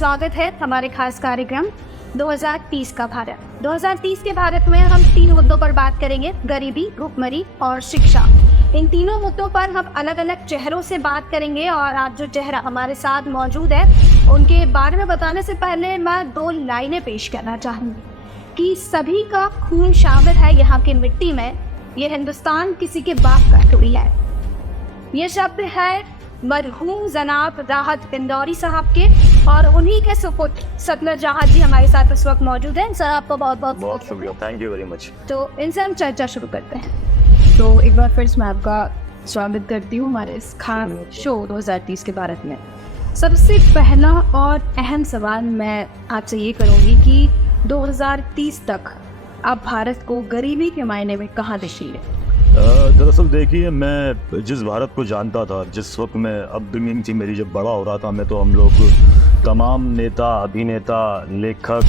स्वागत है हमारे खास कार्यक्रम 2030 का भारत। 2030 के भारत में हम 3 मुद्दों पर बात करेंगे, गरीबी, भुखमरी और शिक्षा। इन तीनों मुद्दों पर हम अलग अलग चेहरों से बात करेंगे और आज जो चेहरा हमारे साथ मौजूद है उनके बारे में बताने से पहले मैं 2 लाइनें पेश करना चाहूँगी कि सभी का खून शामिल है यहाँ की मिट्टी में, ये हिंदुस्तान किसी के बाप का टुकड़ी है। ये शब्द है मरहूम जनाब राहत इंदौरी साहब के और उन्हीं के सुपुत्र सतलज राहत जी हमारे साथ इस वक्त मौजूद हैं। सर आपको बहुत बहुत शुक्रिया, थैंक यू वेरी मच। तो इनसे हम चर्चा शुरू करते हैं। तो एक बार फिर मैं आपका स्वागत करती हूँ हमारे इस खास शो 2030 के भारत में। सबसे पहला और अहम सवाल मैं आपसे ये करूँगी कि 2030 तक आप भारत को गरीबी के मायने में कहाँ देखेंगे? दरअसल देखिए, मैं जिस भारत को जानता था, जिस वक्त मैं अपब्रिंगिंग थी मेरी, जब बड़ा हो रहा था मैं, तो हम लोग तमाम नेता, अभिनेता, लेखक,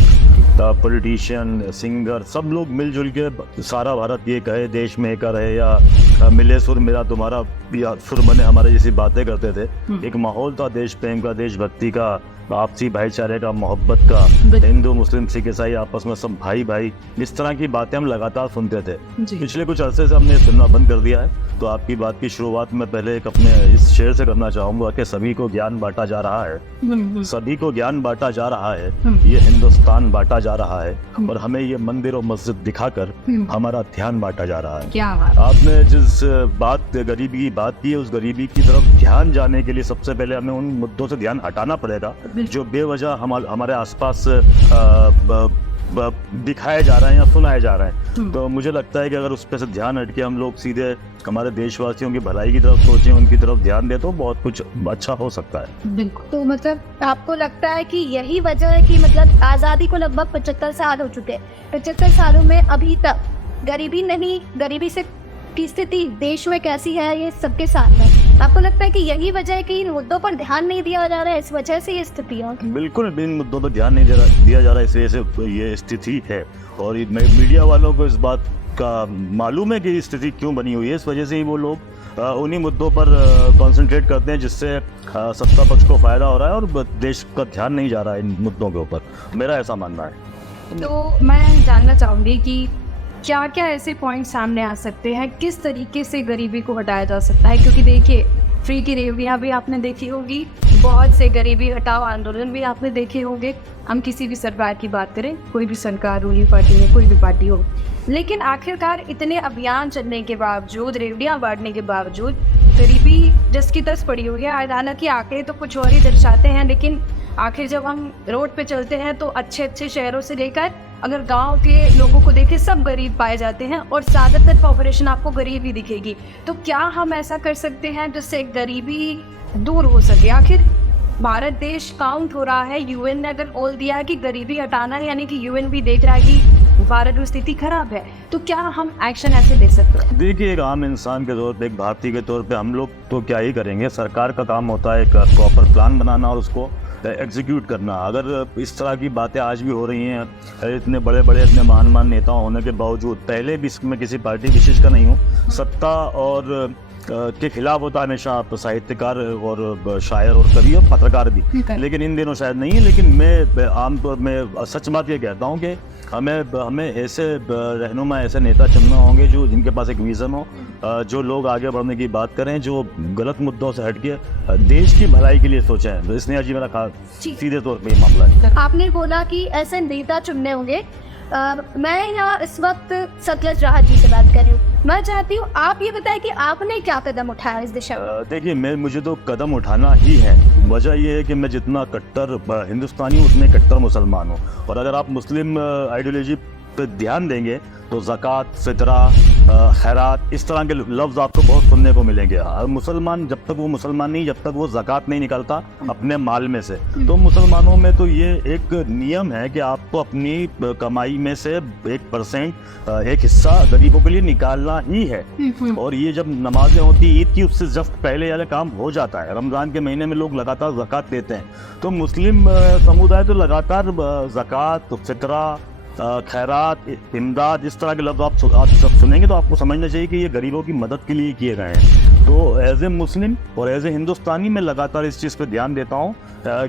पॉलिटिशियन, सिंगर, सब लोग मिलजुल के सारा भारत ये कहे देश में एक रहे या मिले सुर मेरा तुम्हारा या सुर बने हमारे जैसी बातें करते थे। एक माहौल था देश प्रेम का, देशभक्ति का, आपसी भाईचारे का, मोहब्बत का, हिंदू मुस्लिम सिख ईसाई आपस में सब भाई भाई, इस तरह की बातें हम लगातार सुनते थे। पिछले कुछ अरसे से हमने सुनना बंद कर दिया है। तो आपकी बात की शुरुआत में पहले एक अपने इस शेर से करना चाहूँगा कि सभी को ज्ञान बांटा जा रहा है, सभी को ज्ञान बांटा जा रहा है, ये हिंदुस्तान बांटा जा रहा है और हमें ये मंदिर और मस्जिद दिखाकर हमारा ध्यान बांटा जा रहा है। क्या बात। आपने जिस बात गरीबी की बात की है, उस गरीबी की तरफ ध्यान जाने के लिए सबसे पहले हमें उन मुद्दों से ध्यान हटाना पड़ेगा जो बेवजह हमारे आसपास दिखाए जा रहे हैं या सुनाए जा रहे हैं। तो मुझे लगता है कि अगर उस पर से ध्यान हटके हम लोग सीधे हमारे देशवासियों की भलाई की तरफ सोचें, उनकी तरफ ध्यान दें, तो बहुत कुछ अच्छा हो सकता है। बिल्कुल। तो मतलब आपको लगता है कि यही वजह है कि मतलब आज़ादी को लगभग 75 साल हो चुके हैं, 75 सालों में अभी तक गरीबी नहीं, गरीबी से की स्थिति देश में कैसी है ये सबके साथ है। आपको लगता है कि यही वजह है कि इन मुद्दों पर ध्यान नहीं दिया जा रहा है, इस वजह से ये स्थिति है? बिल्कुल, इन मुद्दों पर ध्यान नहीं दिया जा रहा है, इस वजह से ये स्थिति है। और मीडिया वालों को इस बात का मालूम है कि स्थिति क्यों बनी हुई है, इस वजह से ही वो लोग उन्हीं मुद्दों पर कंसंट्रेट करते हैं जिससे सत्ता पक्ष को फायदा हो रहा है और देश का ध्यान नहीं जा रहा है इन मुद्दों के ऊपर। मेरा ऐसा मानना है। तो मैं जानना चाहूँगी कि क्या क्या ऐसे पॉइंट सामने आ सकते हैं, किस तरीके से गरीबी को हटाया जा सकता है? क्योंकि देखिए, फ्री की रेवड़ियाँ भी आपने देखी होगी, बहुत से गरीबी हटाओ आंदोलन भी आपने देखे होंगे। हम किसी भी सरकार की बात करें, कोई भी सरकार रूलिंग पार्टी में कोई भी पार्टी हो, लेकिन आखिरकार इतने अभियान चलने के बावजूद, रेवड़ियाँ बांटने के बावजूद गरीबी जिसकी तरस पड़ी हुई है। हालांकि आंकड़े तो कुछ और ही दर्शाते हैं, लेकिन आखिर जब हम रोड पे चलते हैं तो अच्छे अच्छे शहरों से लेकर अगर गांव के लोगों को देखें, सब गरीब पाए जाते हैं और ज़्यादातर पॉपुलेशन आपको गरीब ही दिखेगी। तो क्या हम ऐसा कर सकते हैं जिससे गरीबी दूर हो सके? आखिर भारत देश काउंट हो रहा है, यूएन ने अगर बोल दिया है कि गरीबी हटाना है, यानी कि यूएन भी देख रहा है कि भारत में स्थिति खराब है, तो क्या हम एक्शन ऐसे ले सकते हैं? देखिए, एक आम इंसान के तौर पे, एक भारतीय के तौर पे हम लोग तो क्या ही करेंगे। सरकार का काम होता है एक प्रॉपर प्लान बनाना और उसको एग्जीक्यूट करना। अगर इस तरह की बातें आज भी हो रही हैं, इतने बड़े बड़े इतने महान नेता होने के बावजूद, पहले भी मैं किसी पार्टी विशेष का नहीं हूँ, सत्ता और के खिलाफ होता हमेशा आप साहित्यकार और शायर और कवि और पत्रकार भी, लेकिन इन दिनों शायद नहीं है। लेकिन मैं आमतौर में सच बात ये कहता हूँ कि हमें ऐसे रहनुमा, ऐसे नेता चुनना होंगे जो जिनके पास एक विज़न हो, जो लोग आगे बढ़ने की बात करें, जो गलत मुद्दों से हटके देश की भलाई के लिए सोचें। तो स्नेहा जी, मेरा सीधे तौर पे ये मामला है। आपने बोला कि ऐसे नेता चुनने होंगे। मैं यहाँ इस वक्त सतलज राहत जी से बात कर रही हूँ। मैं चाहती हूँ आप ये बताएं कि आपने क्या कदम उठाया इस दिशा में? देखिए, मुझे तो कदम उठाना ही है। वजह ये है कि मैं जितना कट्टर हिंदुस्तानी हूँ उतने कट्टर मुसलमान हूँ। और अगर आप मुस्लिम आइडियोलॉजी पे ध्यान देंगे तो ज़कात, फितरा, खैरात, इस तरह के लफ्ज़ आपको बहुत सुनने को मिलेंगे। मुसलमान जब तक वो मुसलमान नहीं, जब तक वो ज़कात नहीं निकालता अपने माल में से, तो मुसलमानों में तो ये एक नियम है कि आपको अपनी कमाई में से 1% एक हिस्सा गरीबों के लिए निकालना ही है। और ये जब नमाजें होती ईद की, उससे जस्ट पहले वाला काम हो जाता है। रमज़ान के महीने में लोग लगातार ज़कात देते हैं, तो मुस्लिम समुदाय तो लगातार ज़कात, फितरा, खैरात, इमदाद, इस तरह के लफ्ज़ आप सब सुनेंगे तो आपको समझना चाहिए कि ये गरीबों की मदद के लिए किए गए हैं। तो एज ए मुस्लिम और एज ए हिंदुस्तानी मैं लगातार इस चीज़ पे ध्यान देता हूँ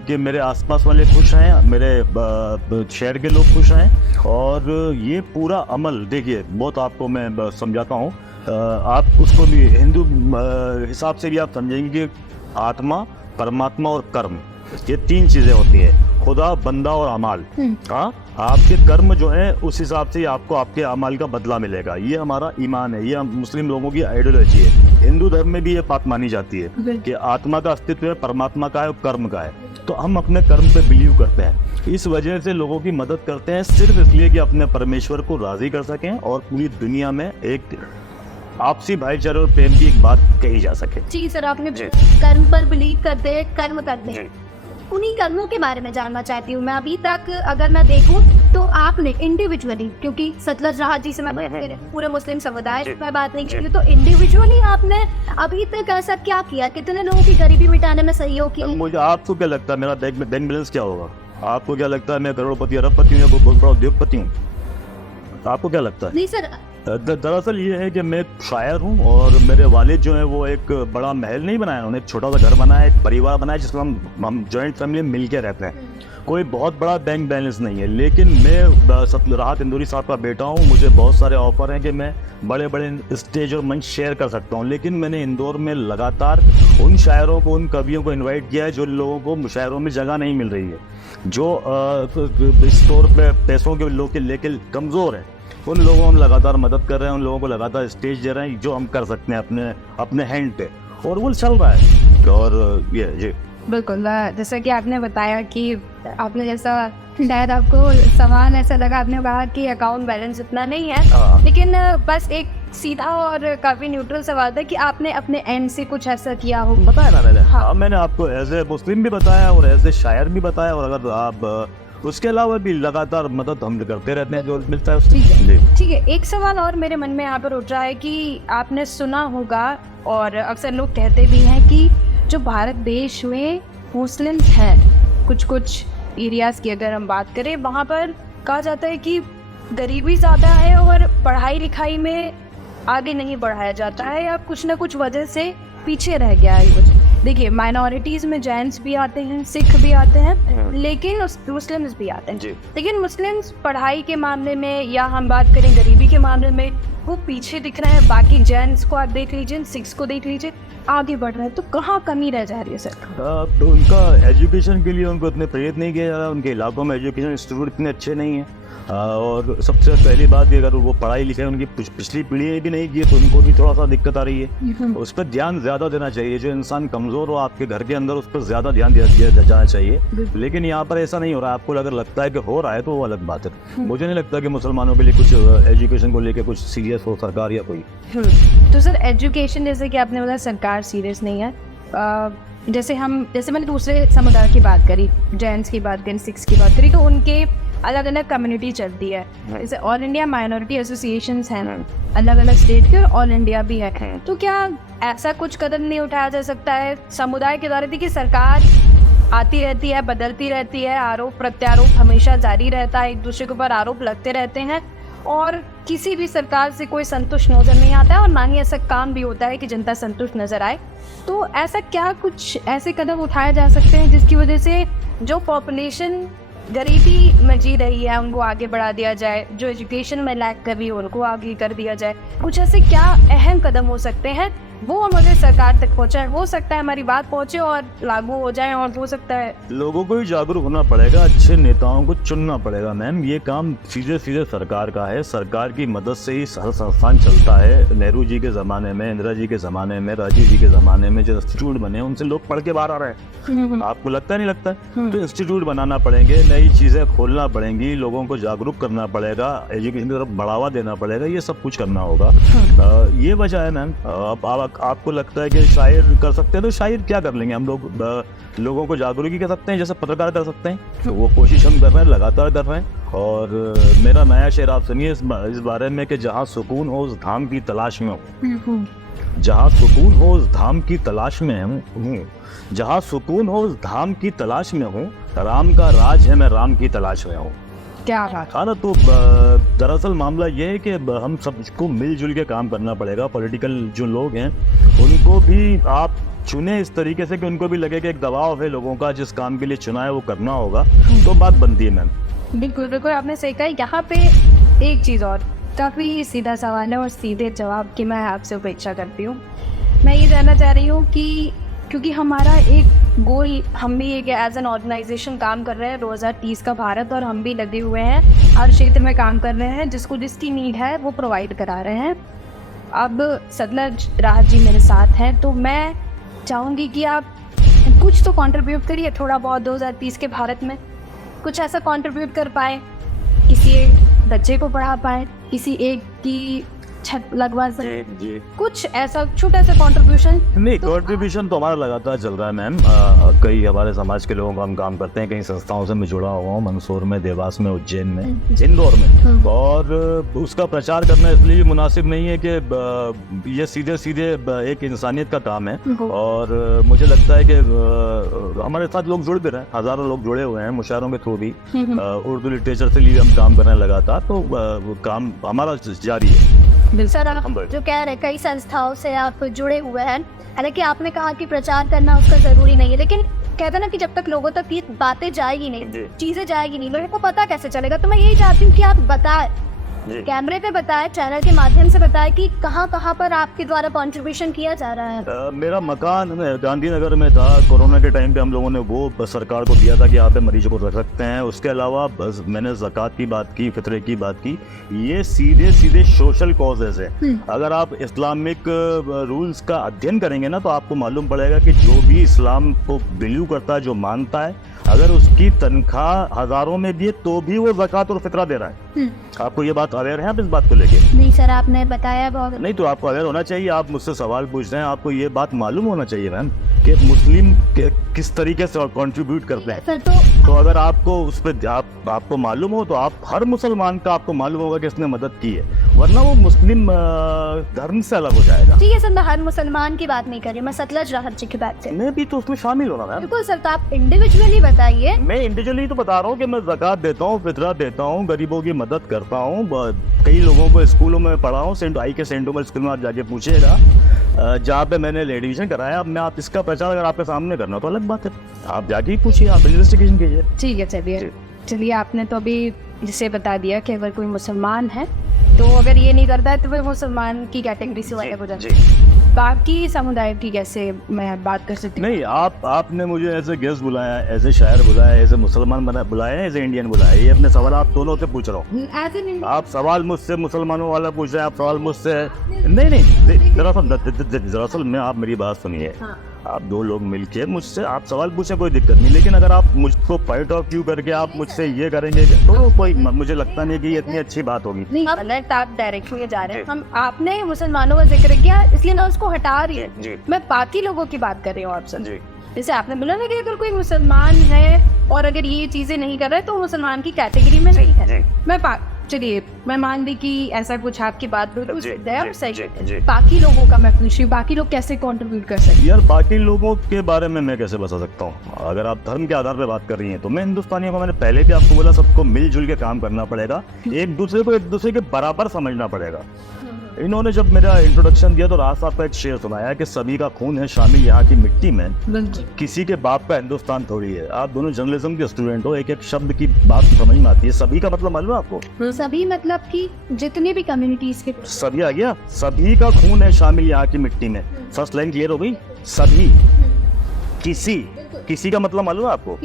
कि मेरे आसपास वाले खुश हैं, मेरे शहर के लोग खुश हैं। और ये पूरा अमल देखिए, बहुत आपको मैं समझाता हूँ, आप उसको भी हिंदू हिसाब से भी आप समझेंगे कि आत्मा, परमात्मा और कर्म, ये 3 चीज़ें होती हैं, खुदा, बंदा और अमाल। हाँ, आपके कर्म जो है उस हिसाब से आपको आपके अमाल का बदला मिलेगा। ये हमारा ईमान है, ये हम मुस्लिम लोगों की आइडियोलॉजी है। हिंदू धर्म में भी ये बात मानी जाती है कि आत्मा का अस्तित्व है, परमात्मा का है और कर्म का है। तो हम अपने कर्म पे बिलीव करते हैं, इस वजह से लोगों की मदद करते हैं, सिर्फ इसलिए कि अपने परमेश्वर को राजी कर सकें और पूरी दुनिया में एक आपसी भाईचारे और प्रेम की एक बात कही जा सके। जी सर, आपने कर्म पर बिलीव करते हैं, कर्म करते हैं, उन्हीं कर्मों के बारे में जानना चाहती हूँ मैं। अभी तक अगर मैं देखूँ तो आपने इंडिविजुअली, क्योंकि सतलज राहत जी से मैं बात करें, पूरे मुस्लिम समुदाय से मैं बात नहीं की, तो इंडिविजुअली आपने अभी तक ऐसा क्या किया, कितने लोगों की गरीबी मिटाने में सहयोग किया? मुझे आपको क्या लगता है मेरा बैंक बैलेंस क्या होगा? आपको क्या लगता है मैं करोड़पति, अरबपति हूँ या बहुत बड़ा उद्योगपति हूँ? आपको क्या लगता है? नहीं सर, दरअसल ये है कि मैं एक शायर हूँ और मेरे वालिद जो है वो एक बड़ा महल नहीं बनाया, उन्होंने एक छोटा सा घर बनाया, एक परिवार बनाया जिसमें हम जॉइंट फैमिली मिल के रहते हैं। कोई बहुत बड़ा बैंक बैलेंस नहीं है, लेकिन मैं राहत इंदौरी साहब का बेटा हूँ। मुझे बहुत सारे ऑफर हैं कि मैं बड़े बड़े स्टेज और मंच शेयर कर सकता हूँ, लेकिन मैंने इंदौर में लगातार उन शायरों को, उन कवियों को इन्वाइट किया है जो लोगों को मुशायरों में जगह नहीं मिल रही है, जो स्टोर पे पैसों के लोग लेके कमज़ोर हैं। उन लोगों को हम लगातार मदद कर रहे हैं, उन लोगों को लगातार स्टेज दे रहे हैं जो हम कर सकते हैं अपने हैंड पे, और वो चल रहा है। और ये बिल्कुल, जैसा कि आपने बताया कि आपने जैसा शायद आपको सामान ऐसा लगा, आपने कहा कि अकाउंट बैलेंस इतना नहीं है, लेकिन बस एक सीधा और काफ़ी न्यूट्रल सवाल था कि आपने अपने एंड से कुछ ऐसा किया हो। बताया ना मैंने? हाँ, मैंने आपको एज ए मुस्लिम भी बताया और एज ए शायर भी बताया, और अगर आप उसके अलावा भी लगातार मदद हम करते रहते हैं जो मिलता है उससे। ठीक है, एक सवाल और मेरे मन में यहाँ पर उठ रहा है कि आपने सुना होगा और अक्सर लोग कहते भी हैं कि जो भारत देश में मुस्लिम्स हैं, कुछ एरियाज़ की अगर हम बात करें, वहाँ पर कहा जाता है कि गरीबी ज़्यादा है और पढ़ाई लिखाई में आगे नहीं बढ़ाया जाता है, या कुछ ना कुछ वजह से पीछे रह गया है कुछ। देखिए, माइनॉरिटीज़ में जैन्स भी आते हैं, सिख भी आते हैं, लेकिन मुस्लिम्स भी आते हैं। लेकिन मुस्लिम्स पढ़ाई के मामले में, या हम बात करें गरीबी के मामले में, वो पीछे दिख रहे हैं। बाकी जैन्स को आप देख लीजिए, सिख्स को देख लीजिए, आगे बढ़ रहे हैं। तो कहाँ कमी रह जा रही है सर? तो उनका एजुकेशन के लिए उनको इतने प्रेरित नहीं किया जा रहा, उनके इलाकों में एजुकेशन इंस्टीट्यूट इतने अच्छे नहीं हैं। और सबसे पहली बात ये, अगर वो पढ़ाई लिखाई उनकी पिछली पीढ़ी भी नहीं की तो उनको भी थोड़ा सा दिक्कत आ रही है। उस पर ध्यान ज़्यादा देना चाहिए। जो इंसान कमज़ोर हो आपके घर के अंदर, उस पर ज़्यादा ध्यान दिया जाना चाहिए। लेकिन यहाँ पर ऐसा नहीं हो रहा। आपको अगर लगता है कि हो रहा है तो वो अलग बात है। मुझे नहीं लगता कि मुसलमानों के लिए कुछ एजुकेशन को लेकर कुछ सीरियस हो सरकार या कोई। तो सर, एजुकेशन जैसे कि आपने बताया सरकार सीरियस नहीं है, जैसे मैंने दूसरे समुदाय की बात करी, जैन्स की बात करी, सिख्स की बात करी, तो उनके अलग अलग कम्युनिटी चलती है। जैसे ऑल इंडिया माइनॉरिटी एसोसिएशंस हैं अलग अलग स्टेट के, और ऑल इंडिया भी है। तो क्या ऐसा कुछ कदम नहीं उठाया जा सकता है समुदाय के द्वारा? देखिए, सरकार आती रहती है, बदलती रहती है, आरोप प्रत्यारोप हमेशा जारी रहता है, एक दूसरे के ऊपर आरोप लगते रहते हैं, और किसी भी सरकार से कोई संतुष्ट नजर नहीं आता है, और ना ही ऐसा काम भी होता है कि जनता संतुष्ट नजर आए। तो ऐसा क्या कुछ ऐसे कदम उठाए जा सकते हैं जिसकी वजह से जो पॉपुलेशन गरीबी में जी रही है उनको आगे बढ़ा दिया जाए, जो एजुकेशन में लैक कर रही है उनको आगे कर दिया जाए? कुछ ऐसे क्या अहम कदम हो सकते हैं वो हम अगर सरकार तक पहुँचाए? हो सकता है हमारी बात पहुँचे और लागू हो जाए, और हो सकता है लोगों को ही जागरूक होना पड़ेगा, अच्छे नेताओं को चुनना पड़ेगा। मैम, ये काम सीधे सरकार का है। सरकार की मदद से ही हर संस्थान चलता है। नेहरू जी के ज़माने में, इंदिरा जी के ज़माने में, राजीव जी के ज़माने में जो इंस्टीट्यूट बने उनसे लोग पढ़ के बाहर आ रहे हैं। आपको लगता नहीं लगता? तो इंस्टीट्यूट बनाना पड़ेंगे, नई चीज़ें खोलना पड़ेंगी, लोगों को जागरूक करना पड़ेगा, एजुकेशन की तरफ बढ़ावा देना पड़ेगा, ये सब कुछ करना होगा। ये वजह है मैम। आपको लगता है कि शायर कर सकते हैं, तो शायर क्या कर लेंगे हम लोग? लोगों को जागरूक ही कर सकते हैं, जैसे पत्रकार कर सकते हैं। तो वो कोशिश हम कर रहे हैं, लगातार कर रहे हैं। और मेरा नया शेर आप सुनिए इस बारे में कि जहाँ सुकून हो उस धाम की तलाश में हूँ, जहाँ सुकून हो उस धाम की तलाश में हूँ, जहाँ सुकून हो उस धाम की तलाश में हूँ, राम का राज है मैं राम की तलाश में हूँ। क्या बात। हाँ ना, तो दरअसल मामला ये है कि हम सबको मिलजुल के काम करना पड़ेगा। पॉलिटिकल जो लोग हैं उनको भी आप चुने इस तरीके से कि उनको भी लगे कि एक दबाव है लोगों का, जिस काम के लिए चुना है वो करना होगा, तो बात बनती है मैम। बिल्कुल बिल्कुल, आपने सही कहा। यहाँ पे एक चीज़ और, काफ़ी सीधा सवाल है और सीधे जवाब की मैं आपसे अपेक्षा करती हूँ। मैं ये जानना चाह रही हूँ कि क्योंकि हमारा एक गोल, हम भी एक एज एन ऑर्गेनाइजेशन काम कर रहे हैं 2030 का भारत, और हम भी लगे हुए हैं हर क्षेत्र में काम कर रहे हैं, जिसको जिसकी नीड है वो प्रोवाइड करा रहे हैं। अब सतलज राहत जी मेरे साथ हैं, तो मैं चाहूँगी कि आप कुछ तो कंट्रीब्यूट करिए थोड़ा बहुत 2030 के भारत में, कुछ ऐसा कंट्रीब्यूट कर पाए, किसी एक बच्चे को पढ़ा पाए, किसी एक की छत लगवा सके, जी कुछ ऐसा छोटा सा कंट्रीब्यूशन। नहीं, कंट्रीब्यूशन तो हमारा लगातार चल रहा है मैम। कई हमारे समाज के लोगों का हम काम करते हैं, कई संस्थाओं से मैं जुड़ा हुआ हूँ, मंदसौर में, देवास में, उज्जैन में, इंदौर में, और उसका प्रचार करना इसलिए भी मुनासिब नहीं है कि ये सीधे सीधे एक इंसानियत का काम है, और मुझे लगता है कि हमारे साथ लोग जुड़ भी रहे हैं, हज़ारों लोग जुड़े हुए हैं मुशायरों के थ्रू भी, उर्दू लिटरेचर से लिए हम काम करने लगातार, तो वो काम हमारा जारी है। सर, आप जो कह रहे कई संस्थाओं से आप जुड़े हुए हैं, हालांकि आपने कहा कि प्रचार करना उसका जरूरी नहीं है, लेकिन कहते ना कि जब तक लोगों तक ये बातें जाएगी नहीं, चीजें जाएगी नहीं, लोगों को पता कैसे चलेगा। तो मैं यही चाहती हूँ कि आप बताएं, कैमरे पे बताएं, चैनल के माध्यम से बताएं कि कहाँ कहाँ पर आपके द्वारा कंट्रीब्यूशन किया जा रहा है। मेरा मकान गांधीनगर में था। कोरोना के टाइम पे हम लोगों ने वो सरकार को दिया था कि यहाँ पे मरीजों को रख सकते हैं। उसके अलावा बस मैंने ज़कात की बात की, फितरे की बात की, ये सीधे सीधे सोशल कॉजेज है। अगर आप इस्लामिक रूल्स का अध्ययन करेंगे ना, तो आपको मालूम पड़ेगा कि जो भी इस्लाम को बिलीव करता है, जो मानता है, अगर उसकी तनख्वाह हज़ारों में भी है तो भी वो ज़कात और फितरा दे रहा है। आपको ये बात अवेयर है आप इस बात को लेके? नहीं सर, आपने बताया बहुत। नहीं, तो आपको अवेयर होना चाहिए। आप मुझसे सवाल पूछ रहे हैं, आपको ये बात मालूम होना चाहिए मैम कि मुस्लिम किस तरीके से कंट्रीब्यूट करते हैं। सर, तो अगर आपको उस पर आपको मालूम हो, तो आप हर मुसलमान का आपको मालूम होगा कि इसने मदद की है, वरना वो मुस्लिम धर्म से अलग हो जाएगा। ठीक है सर, मैं हर मुसलमान की बात नहीं कर रही, मैं सतलज राहत जी की बात से। मैं भी तो उसमें शामिल हो रहा है। बिल्कुल सर, तो आप इंडिविजुअली बताइए। मैं इंडिविजुअली तो बता रहा हूँ कि मैं ज़कात देता हूँ, फितरा देता हूँ, गरीबों की मदद करता हूँ। कई लोगों को स्कूलों में पढ़ा हूँ, सेंट उमर स्कूल में आप जाके पूछिएगा, जहाँ पे मैंने एडमिशन कराया। अब मैं आप इसका प्रचार अगर आपके सामने करना तो अलग बात है, आप जाके पूछिए, आप इन्वेस्टिगेशन कीजिए। ठीक है, चलिए आपने तो अभी जिसे बता दिया कि अगर कोई मुसलमान है तो अगर ये नहीं करता है तो फिर मुसलमान की कैटेगरी से अलग हो जाता है। बाकी समुदाय की कैसे मैं बात कर सकती हूँ? नहीं, आपने मुझे एज ए गेस्ट बुलाया, एज ए शायर बुलाया, एज ए मुसलमान बुलाया, एज ए इंडियन बुलाया। ये अपने सवाल आप दोनों से पूछ रहा हूँ। आप सवाल मुझसे मुसलमानों वाला पूछ रहे हैं, आप सवाल मुझसे नहीं, दरअसल मैं, आप मेरी बात सुनिए। आप दो लोग मिलके मुझसे आप सवाल पूछे, कोई दिक्कत नहीं, लेकिन अगर आप मुझको पॉइंट ऑफ व्यू करके आप मुझसे ये करेंगे तो कोई, मुझे लगता नहीं कि ये इतनी अच्छी बात होगी। नहीं, आप डायरेक्ट में जा रहे हैं। हम आपने मुसलमानों का जिक्र किया, इसलिए मैं उसको हटा रही हूँ। मैं बाकी लोगों की बात कर रही हूँ आपसे। जैसे आपने बोला ना कि अगर कोई मुसलमान है और अगर ये चीजें नहीं कर रहा है तो मुसलमान की कैटेगरी में नहीं है। चलिए मैं मान ली कि ऐसा कुछ आपकी बात बिल्कुल सही है। बाकी लोगों का मैं पूछ रही हूँ, बाकी लोग कैसे कंट्रीब्यूट कर सकते हैं? यार, बाकी लोगों के बारे में मैं कैसे बता सकता हूँ? अगर आप धर्म के आधार पे बात कर रही हैं तो मैं हिंदुस्तानियों को, मैंने पहले भी आपको बोला, सबको मिलजुल के काम करना पड़ेगा, एक दूसरे के बराबर समझना पड़ेगा। इन्होंने जब मेरा इंट्रोडक्शन दिया तो राज साहब का एक शेर सुनाया कि सभी का खून है शामिल यहाँ की मिट्टी में, किसी के बाप का हिंदुस्तान थोड़ी है। आप दोनों जर्नलिज्म के स्टूडेंट हो, एक एक शब्द की बात समझ में आती है। सभी का मतलब मालूम है आपको? सभी मतलब कि जितने भी कम्युनिटीज के सभी आ गया, सभी का खून है शामिल यहाँ की मिट्टी में। फर्स्ट लाइन क्लियर हो गई? सभी, किसी का मतलब मालूम है आपको?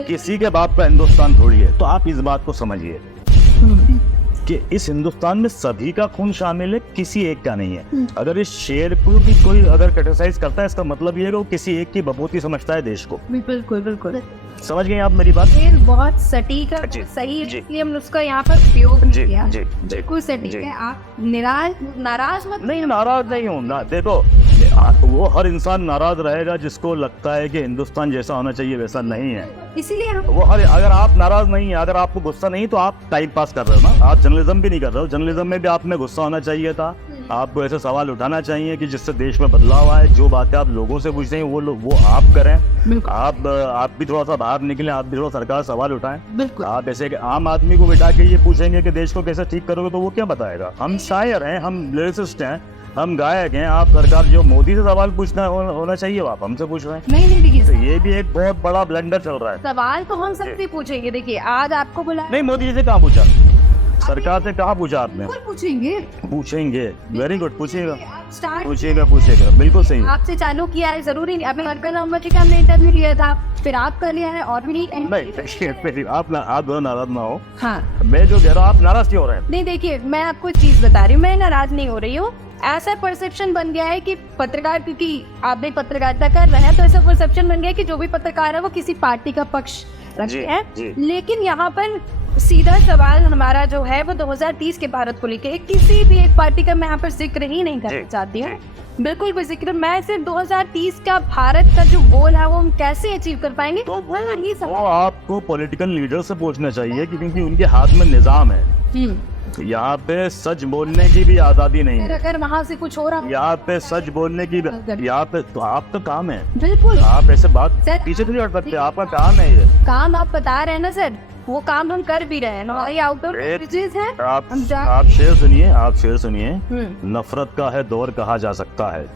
किसी के बाप का हिंदुस्तान थोड़ी है। तो आप इस बात को समझिए कि इस हिंदुस्तान में सभी का खून शामिल है, किसी एक का नहीं है। अगर इस शेर को भी कोई अगर क्रिटिसाइज करता है, इसका मतलब ये है कि वो किसी एक की बपोती समझता है देश को। बिल्कुल समझ गए आप मेरी बात? शेर बहुत सटीक है, सही है, इसलिए हम उसका यहाँ पर उपयोग किया। बिल्कुल सटीक है। आप नाराज मत? नहीं, नाराज नहीं हूँ ना। देखो, वो हर इंसान नाराज रहेगा जिसको लगता है कि हिंदुस्तान जैसा होना चाहिए वैसा नहीं है, इसीलिए वो अगर आप नाराज नहीं है, अगर आपको गुस्सा नहीं, तो आप टाइम पास कर रहे हो ना, आप जर्नलिज्म भी नहीं कर रहे हो। जर्नलिज्म में भी आप में गुस्सा होना चाहिए था, आपको ऐसे सवाल उठाना चाहिए कि जिससे देश में बदलाव आए। जो बातें आप लोगों से पूछते हैं वो आप करें। बिल्कुल। आप भी थोड़ा सा बाहर निकलें, आप भी थोड़ा सरकार सवाल उठाएं। बिल्कुल। आप ऐसे आम आदमी को बिठा के ये पूछेंगे कि देश को कैसे ठीक करोगे, तो वो क्या बताएगा। हम शायर हैं, हम लिरिसिस्ट हैं, हम गायक हैं। आप सरकार जो मोदी से सवाल पूछना होना चाहिए, आप हमसे पूछ रहे हैं। नहीं तो देखिए, ये भी एक बहुत बड़ा ब्लंडर चल रहा है। सवाल तो हम सबसे पूछेंगे। देखिए आज आपको बुलाया, नहीं, मोदी जी से कहाँ पूछा, सरकार से कहाँ पूछा आपने? पूछेंगे। पूछेंगे, वेरी गुड, पूछिएगा स्टार्ट पूछिएगा, बिल्कुल सही है। आपसे चालू किया है, जरूरी नहीं। अभी हरकत मोहम्मद जी का हमने इंटरव्यू लिया था, फिर आप कर लिया है और भी नहीं। नहीं, आप दोनों नाराज ना हो। हाँ, मैं जो कह रहा हूँ, आप नाराज क्यों हो रहे हैं? नहीं देखिए, मैं आपको एक चीज बता रही हूँ, मैं नाराज नहीं हो रही हूँ। ऐसा परसेप्शन बन गया है कि पत्रकार, क्योंकि आप भी पत्रकारिता कर रहे हैं, तो ऐसा परसेप्शन बन गया है कि जो भी पत्रकार है वो किसी पार्टी का पक्ष रखते हैं। लेकिन यहाँ पर सीधा सवाल हमारा जो है वो 2030 के भारत को लेके, किसी भी एक पार्टी का मैं यहाँ पर जिक्र ही नहीं करना चाहती हूँ, बिल्कुल भी जिक्र। मैं सिर्फ 2030 का भारत का जो गोल है वो हम कैसे अचीव कर पाएंगे, तो वो आपको पॉलिटिकल लीडर से पूछना चाहिए, क्योंकि उनके हाथ में निजाम है। यहाँ पे सच बोलने की भी आजादी नहीं है। अगर वहाँ से कुछ हो रहा, यहाँ पे सच बोलने की, यहाँ पे तो आपका काम है। बिल्कुल, आप ऐसे बात सर, पीछे नहीं हट सकते, आपका काम है ये। काम आप बता रहे हैं ना सर, वो काम हम कर भी रहे हैं। हमारी आउटडोर चीज है। आप शेर सुनिए, आप शेर सुनिए। नफरत का है दौर कहा जा सकता है,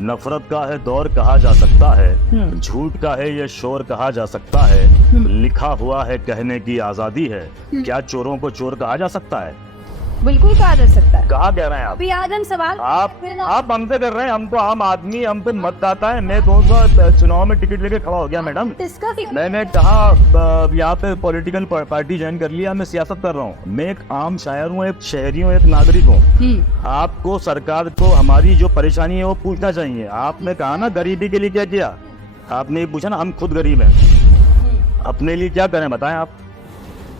नफरत का है दौर कहा जा सकता है, झूठ का है ये शोर कहा जा सकता है, लिखा हुआ है कहने की आजादी है, क्या चोरों को चोर कहा जा सकता है? बिल्कुल कहा जा सकता है। कहा कह रहे हैं आप? अभी आज हम सवाल आप हमसे कर रहे हैं, हम तो आम आदमी, हम पे मतदाता है। मैं 200 चुनाव में टिकट लेके खड़ा हो गया मैडम। मैंने कहा यहाँ पे पॉलिटिकल पार्टी ज्वाइन कर लिया, मैं सियासत कर रहा हूँ। मैं एक आम शायर हूँ, एक शहरी हूँ, एक नागरिक हूँ। आपको सरकार को हमारी जो परेशानी है वो पूछना चाहिए। आपने कहा ना गरीबी के लिए क्या किया, आपने ये पूछा ना, हम खुद गरीब हैं, अपने लिए क्या करें बताएं आप?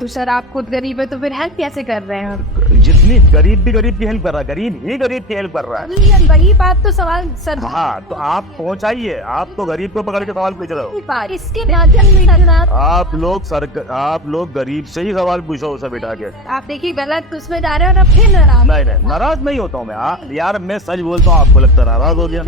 तो सर आप खुद गरीब है तो फिर हेल्प कैसे कर रहे हैं हम? जितनी गरीब भी गरीब की हेल्प कर रहा है, गरीब ही गरीब की हेल्प कर रहा है। वही बात तो सवाल सर। हाँ, तो आप पहुंचाइए। आप तो गरीब को पकड़ के सवाल पूछ रहे हो। इसके माध्यम में आप लोग गरीब से ही सवाल पूछो उसे बिठा के। आप देखिए गलत कुछ में जा रहे हो और फिर नाराज। नहीं, नाराज नहीं होता हूँ मैं। यार मैं सच बोलता हूँ, आपको लगता नाराज हो गया?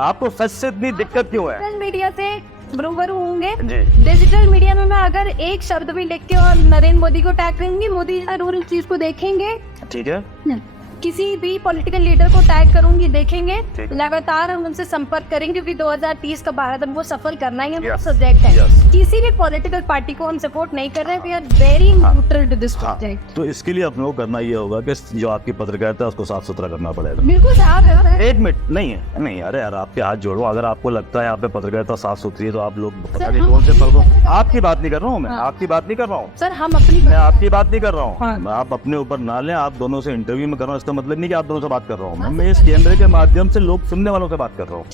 आपको सच से इतनी दिक्कत क्यों है? सोशल मीडिया से रूबरू होंगे। जी। डिजिटल मीडिया में मैं अगर एक शब्द भी लिख के और नरेंद्र मोदी को टैग करूंगी, मोदी जरूर इस चीज को देखेंगे। ठीक है। किसी भी पॉलिटिकल लीडर को टैग करूंगी, देखेंगे। लगातार हम उनसे संपर्क करेंगे, क्योंकि 2030 का भारत हमको सफल करना ही हमारा सब्जेक्ट है। किसी भी पॉलिटिकल पार्टी को हम सपोर्ट नहीं कर रहे हैं। We are very neutral to this project. तो इसके लिए अपने को करना ये होगा कि जो आपकी पत्रकारिता है उसको साफ सुथरा करना पड़ेगा। बिल्कुल साहब। एक मिनट नहीं, अरे यार आपके हाथ जोड़ो। अगर आपको लगता है आप पे पत्रकारिता साफ सुथरी है तो आप लोग पता नहीं कौन से पढ़ो। आपकी बात नहीं कर रहा हूँ मैं, आपकी बात नहीं कर रहा हूँ सर। हम अपनी मैं आपकी बात नहीं कर रहा हूँ। आप अपने ऊपर ना लें। आप दोनों से इंटरव्यू में कर रहा हूँ, इसका मतलब नहीं कि आप दोनों से बात कर रहा हूँ। मैं इस कैमरे के माध्यम से लोग सुनने वालों से बात कर रहा हूँ।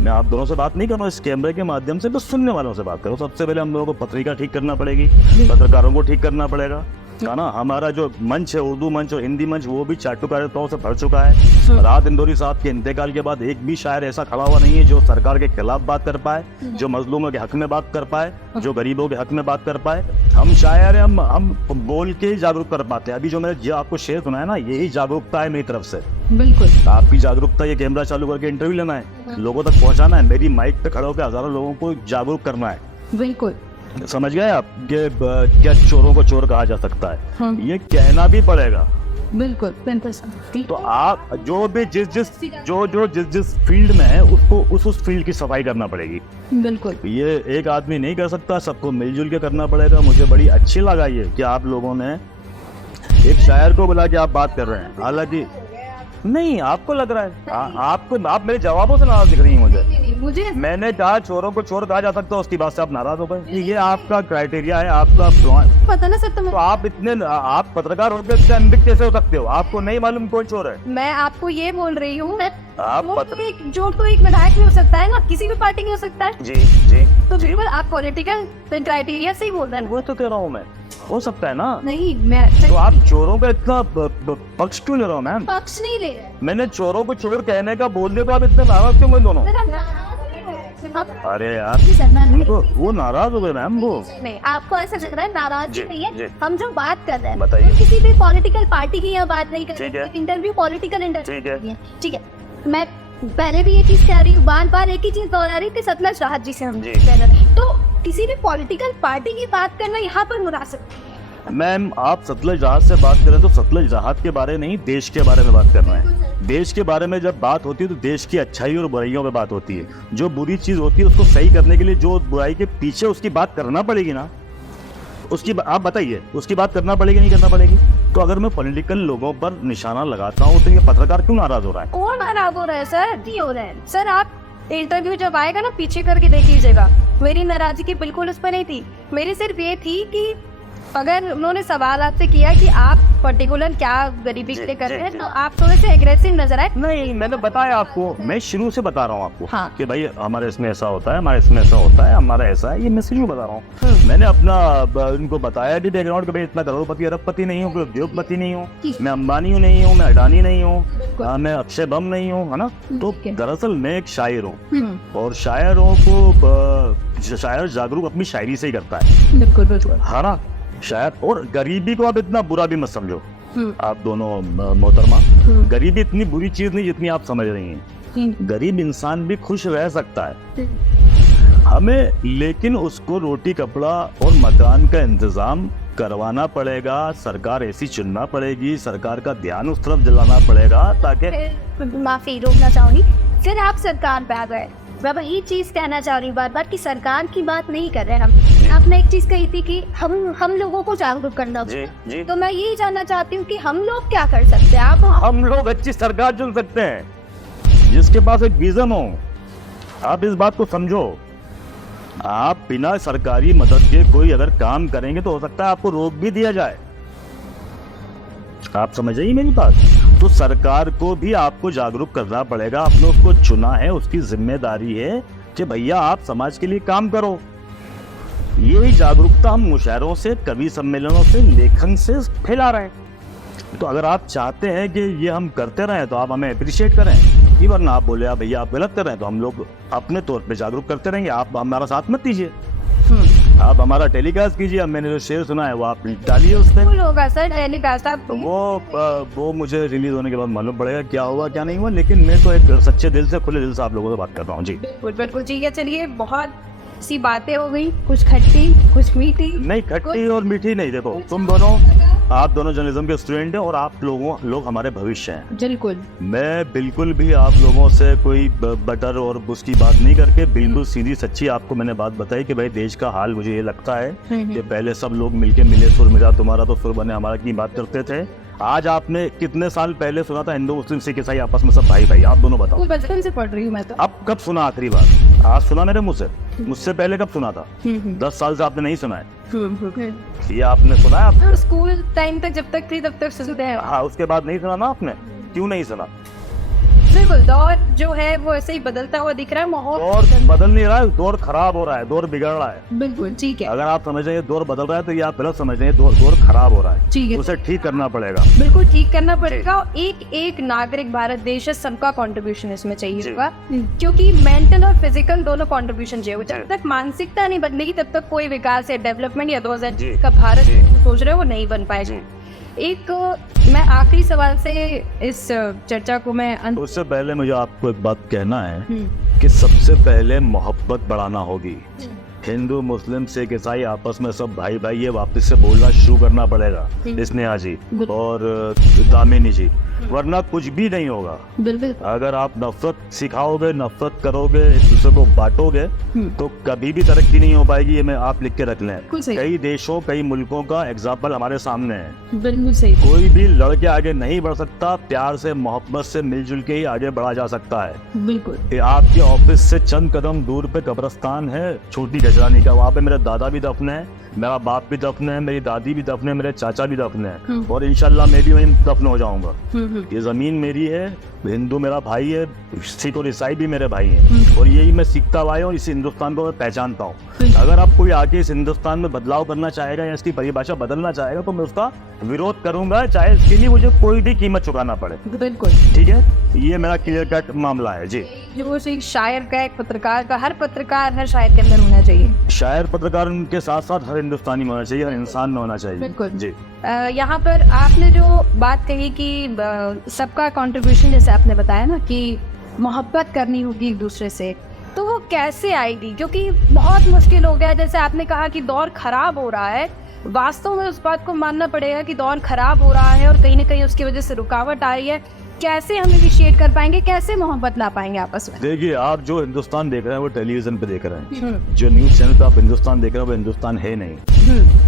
मैं आप दोनों से बात नहीं कर रहा हूँ, इस कैमरे के माध्यम से बस सुनने वालों से बात कर रहा हूँ। सबसे पहले हम लोगों को पत्रिका ठीक करना पड़ेगी, पत्रकारों को ठीक करना पड़ेगा, है ना। हमारा जो मंच है, उर्दू मंच और हिंदी मंच, वो भी चाटुकारिताओं से भर चुका है। राहत इंदौरी साहब के इंतकाल के बाद एक भी शायर ऐसा खड़ा हुआ नहीं है जो सरकार के खिलाफ बात कर पाए, जो मजलूमों के हक में बात कर पाए, जो गरीबों के हक में बात कर पाए। हम शायर हैं, हम बोल के ही जागरूक कर पाते हैं। अभी जो मैंने आपको शेर सुना है ना, यही जागरूकता है मेरी तरफ से। बिल्कुल आपकी जागरूकता ये कैमरा चालू करके इंटरव्यू लेना है, लोगों तक पहुंचाना है, मेरी माइक पे खड़े होकर हजारों लोगों को जागरूक करना है। बिल्कुल समझ गए आप कि क्या चोरों को चोर कहा जा सकता है? ये कहना भी पड़ेगा। बिल्कुल। तो आप जो जिस फील्ड में है उसको उस फील्ड की सफाई करना पड़ेगी। बिल्कुल। ये एक आदमी नहीं कर सकता, सबको मिलजुल के करना पड़ेगा। मुझे बड़ी अच्छी लगा ये कि आप लोगों ने एक शायर को बुला के आप बात कर रहे हैं। हालांकि नहीं, आपको लग रहा है आप मेरे जवाबों से नाराज दिख रही हैं मुझे। मैंने कहा चोरों को चोर कहा जा सकता है, उसकी बात से आप नाराज हो गए। ये आपका क्राइटेरिया है, आपका पता ना सर। तो आप पत्रकार होकर इतने अनभिज्ञ कैसे हो सकते हो? आपको नहीं मालूम कौन चोर है? मैं आपको ये बोल रही हूँ, आप तो एक विधायक में हो सकता है ना, किसी भी पार्टी में हो सकता है। जी। तो बिल्कुल आप पॉलिटिकल क्राइटेरिया से ही बोल रहे हैं। वो तो कह रहा हूँ मैं, हो सकता है ना। नहीं, मैं तो आप चोरों का इतना पक्ष क्यों ले रहा हूँ मैम? पक्ष नहीं ले रहे। मैंने चोरों को चोर कहने का बोल दिया तो आप इतने नाराज क्यों हुए दोनों? हम अरे यार जी सर, मैं उनको वो नाराज हो गए मैम वो। नहीं, आपको ऐसा लग रहा है नाराज जी, नहीं है। जी। हम जो बात कर रहे हैं बताइए। हम किसी भी पॉलिटिकल पार्टी की यहाँ बात नहीं कर ठीक है। रहे। इंटरव्यू पॉलिटिकल ठीक है। इंटरव्यू है, ठीक है। मैं पहले भी ये चीज कह रही हूँ, बार बार एक ही चीज दोहरा रही थी, सतलज राहत जी से हम जी। कह रहे हैं। तो किसी भी पॉलिटिकल पार्टी की बात करना यहाँ पर मुनासिब नहीं है। मैम आप सतलज राहत से बात करें तो सतलज राहत के बारे नहीं, देश के बारे में बात करना है। देश के बारे में जब बात होती है तो देश की अच्छाई और बुराइयों पे बात होती है। जो बुरी चीज होती है उसको सही करने के लिए जो बुराई के पीछे उसकी बात करना पड़ेगी ना, उसकी आप बताइए, उसकी बात करना पड़ेगी नहीं करना पड़ेगी? तो अगर मैं पॉलिटिकल लोगों पर निशाना लगाता हूँ तो ये पत्रकार क्यों नाराज हो रहा है? कौन नाराज हो रहा है सर? नहीं हो रहा है सर। आप इंटरव्यू जब आएगा ना पीछे करके देख लीजिएगा, मेरी नाराजगी बिल्कुल उस पर नहीं थी। मेरी सिर्फ ये थी कि अगर उन्होंने सवाल आपसे किया कि आप पर्टिकुलर क्या गरीबी के लिए कर रहे हैं तो आप थोड़े से एग्रेसिव नजर आए। नहीं, मैंने बताया आपको, मैं शुरू से बता रहा हूँ आपको हाँ। कि भाई हमारे इसमें ऐसा होता है, हमारे इसमें ऐसा होता है, हमारा ऐसा है, ये मैं शुरू बता रहा हूँ। मैंने अपना उनको बताया भी बैकग्राउंड कि भाई इतना करोड़पति अरबपति नहीं हूँ, कोई उद्योगपति नहीं हूँ, मैं अंबानी हूँ नहीं हूँ, मैं अडानी नहीं हूँ, मैं अक्षय बम नहीं हूँ, है ना। तो दरअसल मैं एक शायर हूँ और शायरों को शायर जागरूक अपनी शायरी से ही करता है, बिल्कुल बिल्कुल। है ना। शायर और गरीबी को आप इतना बुरा भी मत समझो आप दोनों मोहतरमा। गरीबी इतनी बुरी चीज नहीं जितनी आप समझ रही हैं। गरीब इंसान भी खुश रह सकता है हमें, लेकिन उसको रोटी कपड़ा और मकान का इंतजाम करवाना पड़ेगा। सरकार ऐसी चुनना पड़ेगी, सरकार का ध्यान उस तरफ दिलाना पड़ेगा ताकि। माफी रोकना चाहूंगी फिर आप सरकार पे आ गए। मैं वही चीज कहना चाह रही हूँ बार बार कि सरकार की बात नहीं कर रहे हम। आपने एक चीज कही थी कि हम लोगों को जागरूक करना जी, जी। तो मैं यही जानना चाहती हूँ कि हम लोग क्या कर सकते हैं। आप हम लोग अच्छी सरकार चुन सकते हैं जिसके पास एक विजन हो। आप इस बात को समझो, आप बिना सरकारी मदद के कोई अगर काम करेंगे तो हो सकता है आपको रोक भी दिया जाए। आप समझ रही मेरी बात? तो सरकार को भी आपको जागरूक करना पड़ेगा। आपने उसको चुना है, उसकी जिम्मेदारी है कि भैया आप समाज के लिए काम करो। यही जागरूकता हम मुशायरों से, कवि सम्मेलनों से, लेखन से फैला रहे हैं। तो अगर आप चाहते हैं कि ये हम करते रहें तो आप हमें अप्रिशिएट करें, ये वरना आप बोले भैया आप गलत कर रहे हैं तो हम लोग अपने तौर पे जागरूक करते रहेंगे। आप हमारा साथ मत दीजिए, आप हमारा टेलीकास्ट कीजिए। अब मैंने जो शेर सुना है वो आप डालिए उस पर। बिल्कुल होगा सर टेलीकास्ट। आप वो मुझे रिलीज होने के बाद मालूम पड़ेगा क्या हुआ क्या नहीं हुआ, लेकिन मैं तो एक सच्चे दिल से, खुले दिल से आप लोगों से बात कर रहा हूँ। जी बिल्कुल बिल्कुल। ठीक है, चलिए बहुत सी बातें हो गई, कुछ खट्टी कुछ मीठी। नहीं, खट्टी और मीठी नहीं। देखो तुम दोनों, आप दोनों जर्नलिज्म के स्टूडेंट हैं और आप लोग हमारे भविष्य हैं। बिल्कुल। मैं बिल्कुल भी आप लोगों से कोई बटर और उसकी बात नहीं करके, बिल्कुल सीधी सच्ची आपको मैंने बात बताई कि भाई देश का हाल मुझे ये लगता है कि पहले सब लोग मिलके मिले सुर मिला तुम्हारा तो सुर बने हमारा की बात करते थे। आज आपने कितने साल पहले सुना था हिंदू मुस्लिम सिख ईसाई आपस में सब भाई भाई? आप दोनों बताओ। बचपन से पढ़ रही हूँ मैं तो। अब कब सुना आखिरी बार? आज सुना मेरे मुंह से? मुझसे पहले कब सुना था? 10 साल से आपने नहीं सुना है। ये आपने सुना है? आप स्कूल टाइम तक जब तक थी तब तक सुनते हैं। हाँ, उसके बाद नहीं सुना ना आपने? क्यों नहीं सुना? बिल्कुल, दौर जो है वो ऐसे ही बदलता हुआ दिख रहा है। माहौल दौर बदल नहीं रहा है, दौर खराब हो रहा है, दौर बिगड़ रहा है। बिल्कुल ठीक है। अगर आप समझ रहे हैं दौर बदल रहा है तो ये आप गलत समझ रहे हैं। दौर खराब हो रहा है, ठीक है। उसे ठीक करना पड़ेगा। बिल्कुल ठीक करना पड़ेगा। एक एक नागरिक भारत देश है, सबका कंट्रीब्यूशन इसमें चाहिए होगा, क्योंकि मेंटल और फिजिकल दोनों कंट्रीब्यूशन चाहिए। जब तक मानसिकता नहीं बदलेगी तब तक कोई विकास या डेवलपमेंट या 2020 का भारत सोच रहे हो वो नहीं बन पाएगा। एक मैं आखिरी सवाल से इस चर्चा को मैं उससे पहले मुझे आपको एक बात कहना है कि सबसे पहले मोहब्बत बढ़ाना होगी। हिंदू मुस्लिम सिख ईसाई आपस में सब भाई भाई, ये वापस से बोलना शुरू करना पड़ेगा स्नेहा जी और दामिनी जी, वरना कुछ भी नहीं होगा। बिल्कुल। अगर आप नफरत सिखाओगे, नफरत करोगे, एक दूसरे को बांटोगे तो कभी भी तरक्की नहीं हो पाएगी। ये मैं आप लिख के रख लें। कई देशों, कई मुल्कों का एग्जाम्पल हमारे सामने है। बिल्कुल सही। कोई भी लड़के आगे नहीं बढ़ सकता, प्यार से मोहब्बत से मिलजुल के ही आगे बढ़ा जा सकता है। बिल्कुल। आपके ऑफिस से चंद कदम दूर पे कब्रिस्तान है छोटी गजरानी का, वहाँ पे मेरे दादा भी दफन है। मेरा बाप भी दफन है, मेरी दादी भी दफन है, मेरे चाचा भी दफन है, और इंशाल्लाह मैं भी वहीं दफन हो जाऊंगा। ये ज़मीन मेरी है, हिंदू मेरा भाई है, सिख और ईसाई भी मेरे भाई हैं, और यही मैं सीखता हुआ हूँ, इस हिंदुस्तान को मैं पहचानता हूँ। अगर आप कोई आके इस हिंदुस्तान में बदलाव करना चाहेगा या इसकी परिभाषा बदलना चाहेगा तो मैं उसका विरोध करूंगा, चाहे इसके लिए मुझे कोई भी कीमत चुकाना पड़े। बिल्कुल ठीक है, ये मेरा क्लियर कट मामला है जी। जो एक शायर का, एक पत्रकार का, हर पत्रकार हर शायर के अंदर होना चाहिए। शायर पत्रकार के साथ साथ हर हिंदुस्तानी में होना चाहिए, हर इंसान में होना चाहिए। बिल्कुल जी। यहाँ पर आपने जो बात कही कि सबका कंट्रीब्यूशन, जैसे आपने बताया ना कि मोहब्बत करनी होगी एक दूसरे से, तो वो कैसे आएगी? क्योंकि बहुत मुश्किल हो गया। जैसे आपने कहा कि दौर खराब हो रहा है, वास्तव में उस बात को मानना पड़ेगा कि दौर खराब हो रहा है और कहीं ना कहीं उसकी वजह से रुकावट आ रही है। कैसे हम इनिशिएट कर पाएंगे, कैसे मोहब्बत ला पाएंगे आपस में? देखिए, आप जो हिंदुस्तान देख रहे हैं वो टेलीविजन पे देख रहे हैं, जो न्यूज चैनल पे आप हिंदुस्तान देख रहे हैं वो हिंदुस्तान है नहीं।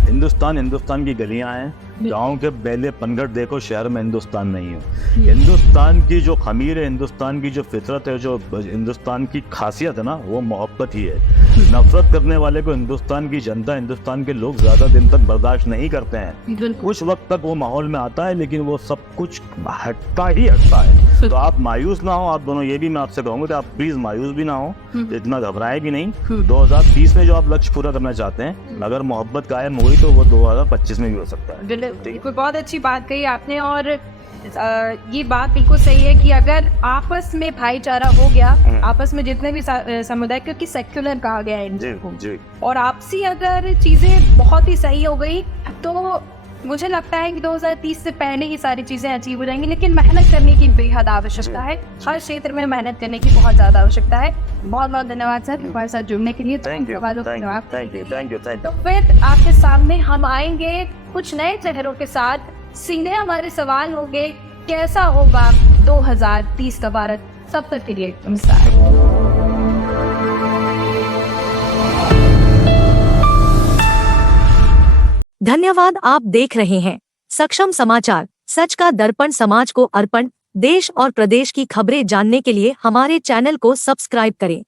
हिंदुस्तान की गलियां हैं, गाँव के बेले पनघट देखो, शहर में हिंदुस्तान नहीं है। हिंदुस्तान की जो खमीर है, हिंदुस्तान की जो फितरत है, जो हिंदुस्तान की खासियत है ना, वो मोहब्बत ही है। नफरत करने वाले को हिंदुस्तान की जनता, हिंदुस्तान के लोग ज्यादा दिन तक बर्दाश्त नहीं करते हैं। कुछ वक्त तक वो माहौल में आता है, लेकिन वो सब कुछ हटता है। तो आप मायूस ना हो, आप दोनों, ये भी मैं आपसे कहूंगा कि आप प्लीज मायूस भी ना हो, इतना घबराए भी नहीं। 2030 में जो आप लक्ष्य पूरा करना चाहते हैं, अगर मोहब्बत कायम हुई तो वो 2025 में भी हो सकता है। बिल्कुल, बहुत अच्छी बात कही आपने। और ये बात बिल्कुल सही है कि अगर आपस में भाईचारा हो गया, आपस में जितने भी समुदाय, क्योंकि सेक्युलर कहा गया है इनको, और आपसी अगर चीजें बहुत ही सही हो गई तो मुझे लगता है कि 2030 से पहले ही सारी चीजें अचीव हो जाएंगी। लेकिन मेहनत करने की बेहद आवश्यकता है, हर क्षेत्र में मेहनत करने की बहुत ज्यादा आवश्यकता है। बहुत बहुत धन्यवाद सर हमारे साथ जुड़ने के लिए। Thank you. तो फिर आपके सामने हम आएंगे कुछ नए चेहरों के साथ। सीधे हमारे सवाल होंगे, कैसा होगा 2030 का भारत? तब तक के लिए नमस्कार। धन्यवाद। आप देख रहे हैं सक्षम समाचार, सच का दर्पण, समाज को अर्पण। देश और प्रदेश की खबरें जानने के लिए हमारे चैनल को सब्सक्राइब करें।